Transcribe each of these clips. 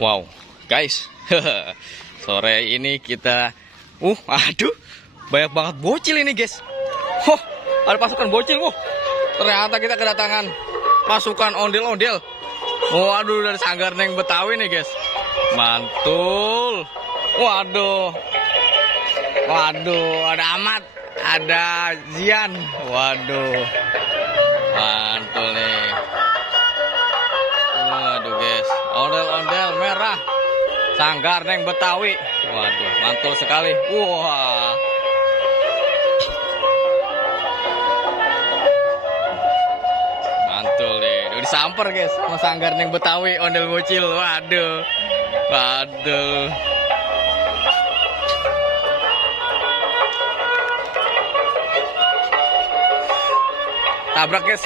Wow, guys, sore ini kita, aduh, banyak banget bocil ini, guys. Ada pasukan bocil, ternyata kita kedatangan pasukan ondel-ondel. Waduh, dari Sanggar Neng Betawi nih, guys. Mantul. Waduh, ada Ahmad, ada Zian. Waduh, mantul nih. Waduh, guys, ondel-ondel merah Sanggar Neng Betawi. Waduh, mantul sekali. Wah, mantul nih. Udah disamper, guys, sama Sanggar Neng Betawi ondel bocil. Waduh, tabrak, guys.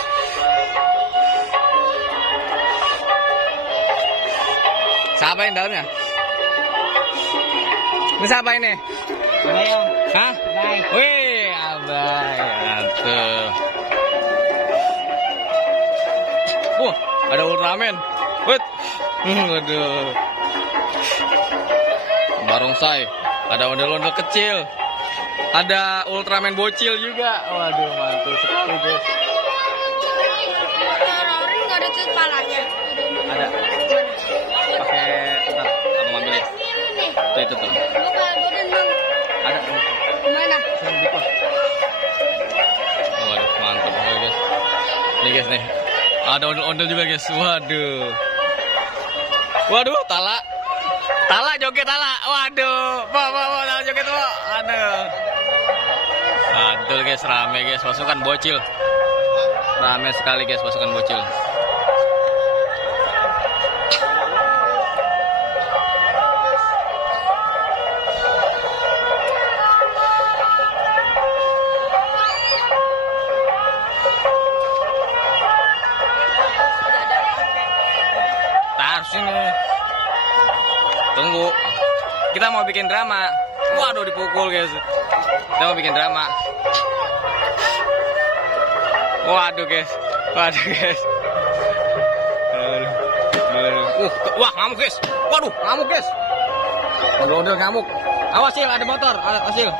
Siapa yang dalamnya? Ini siapa ini? Ayo. Hah? Baik. Wih, abai. Mantap. Ada Ultraman. Wait. Waduh. Barongsai. Ada ondel-ondel kecil. Ada Ultraman bocil juga. Waduh, mantul sekali, guys. Rory nggak ada kepalanya. Ada. Pakai, bentar, aku ngambil ya. Itu tuh. Ada. Mana? Waduh, mantap sekali, guys. Nih, guys, nih. Ada ondel-ondel juga, guys. Waduh, Tala. Tala joget, Tala. Waduh. Tala joget, Aduh. Mantul, guys, rame, guys. Pasukan bocil. Rame sekali, guys, pasukan bocil. Sini. Tunggu. Kita mau bikin drama. Waduh, dipukul, guys. Kita mau bikin drama. Waduh, guys. Wah, ngamuk, guys. Waduh, ngamuk, guys. Ondel-ondel ngamuk. Awas, Sil, ada motor. Asil.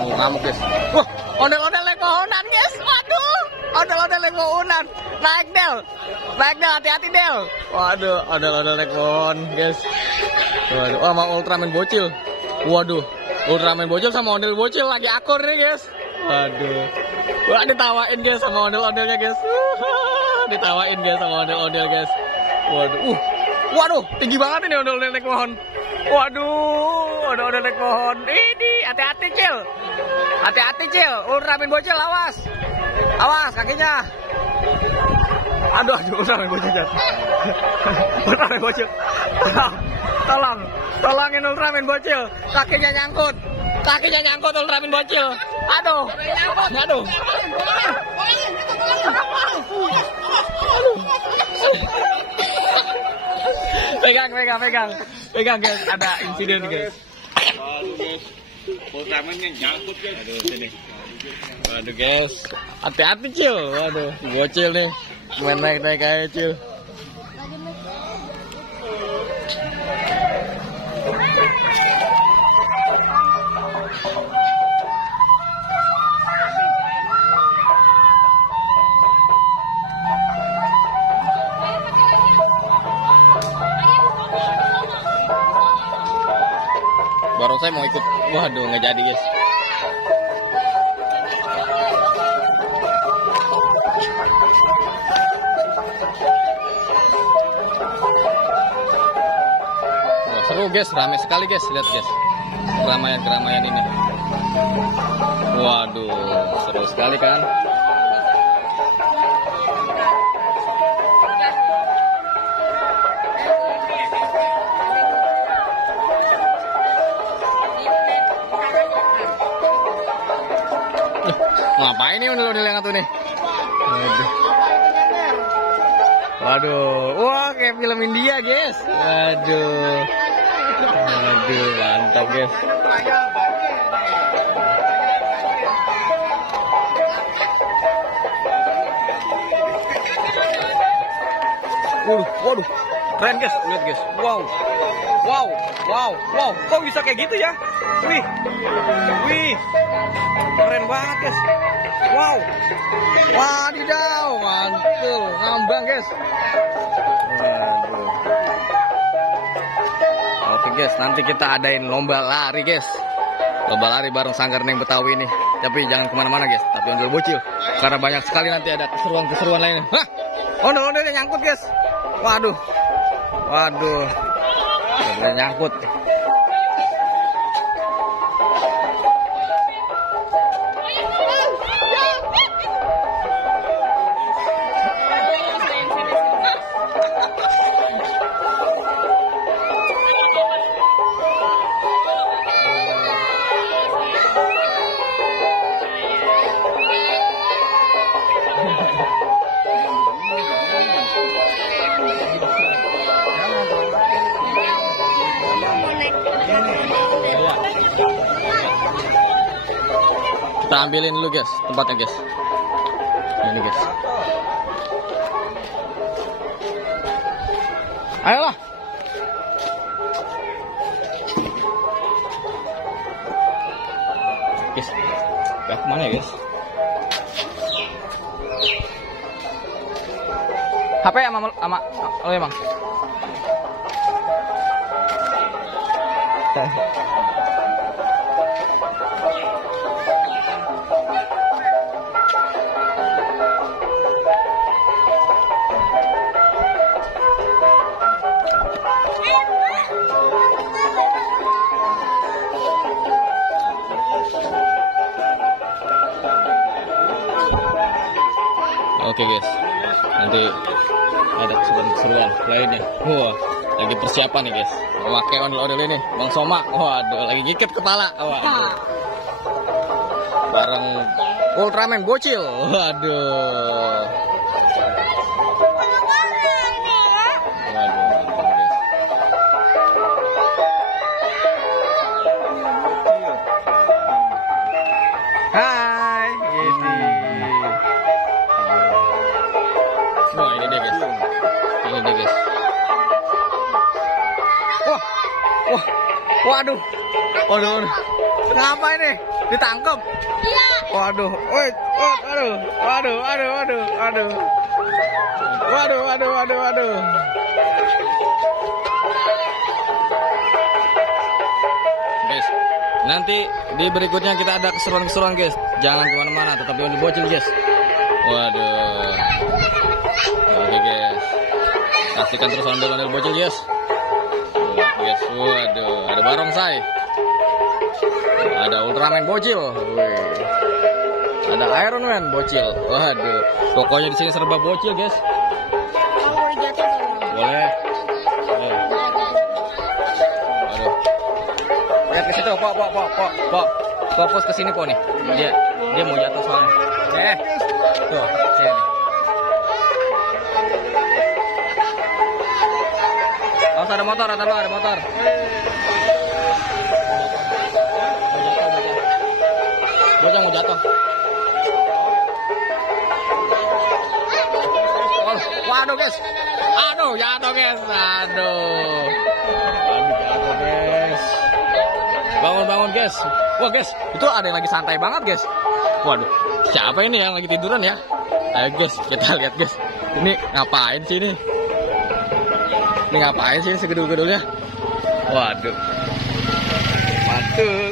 Ngamuk, guys. Ondel-ondel naik pohonan, guys. Waduh. Ondel-ondel naik pohonan. Naik, Del, hati-hati, Del. Waduh, ondel-ondel naik pohon, guys. Waduh, sama Ultraman bocil. Waduh, Ultraman bocil sama ondel bocil lagi akur nih, guys. Waduh. Wah, ditawain, guys, sama ondel-ondelnya, guys. Ditawain, guys, sama ondel-ondel, guys. Waduh, tinggi banget ini ondel-ondel naik pohon. Waduh, ondel-ondel naik pohon. Ini, hati-hati, Cil. Hati-hati, Cil. Ultraman bocil, awas. Awas kakinya. Aduh, Ultraman bocil jatuh. Ultraman bocil. Tolongin Ultraman bocil. Kakinya nyangkut Ultraman bocil. Aduh. Pegang, guys. Ada insiden, guys. Ultramannya nyangkut, guys. Aduh, sini. Waduh, guys, hati-hati, Cil. Waduh, bocil nih, main naik aja, Cil. Baru saya mau ikut, waduh, nggak jadi, guys. Seru, guys, ramai sekali, guys. Lihat, guys, keramaian ini. Waduh, seru sekali kan. Ngapain nih ondel-ondel yang satu nih? Waduh, wah, kayak film India, guys. Waduh, mantap, guys. Waduh. Keren guys, lihat guys. Wow. Wow, wow, wow. Kok bisa kayak gitu ya? Wih. Wih. Keren banget guys. Wow. Wadidaw, mantul. Ngambang guys. Waduh. Oke guys, nanti kita adain lomba lari guys. Lomba lari bareng Sanggar Neng Betawi ini. Tapi jangan kemana-mana guys, tapi ondel bocil. Karena banyak sekali nanti ada keseruan-keseruan lainnya. Hah? Ondel-ondelnya nyangkut guys. Waduh. Waduh. Udah nyangkut. Kita ambilin dulu guys tempatnya guys. Ini guys. Ayolah. Guys. Gak kemana ya guys? HP sama lo emang. Oke guys, nanti ada keseruan lainnya. Wah, lagi persiapan nih guys. Pakai ondel-ondel ini, Bang Soma. Waduh, lagi ngikat kepala. Waduh. Bareng Ultraman bocil. Waduh. Hai, ini. Wah, ini dia guys. Ini dia guys. Wah. Wah. Waduh. Waduh. Ngapa ini? Ditangkap? Iya. Waduh. Woi, waduh. Waduh, waduh, waduh, waduh. Waduh, waduh, waduh, waduh. Guys, nanti di berikutnya kita ada keseruan-keseruan guys. Jangan kemana-mana, tetap di bocil guys. Waduh. Oke guys, saksikan terus ondel-ondel bocil guys. Guys, waduh, ada barongsai, ada Ultraman bocil, wih. Ada Iron Man bocil. Waduh, pokoknya di sini serba bocil guys. Boleh. Waduh. Lihat ke situ, Pok. Fokus ke sini, Pok nih. Dia mau jatuh soalnya. Tuh, sini. Oh, ada motor, ada motor. Bocah mau jatuh. Oh, waduh guys. Aduh, jatuh guys. Aduh, jatuh guys. Bangun guys. Wah guys, itu ada yang lagi santai banget guys. Waduh, siapa ini yang lagi tiduran ya? Ayo guys, kita lihat guys. Ini ngapain sih ini? Ini ngapain sih segedul-gedulnya? Waduh. Mantul.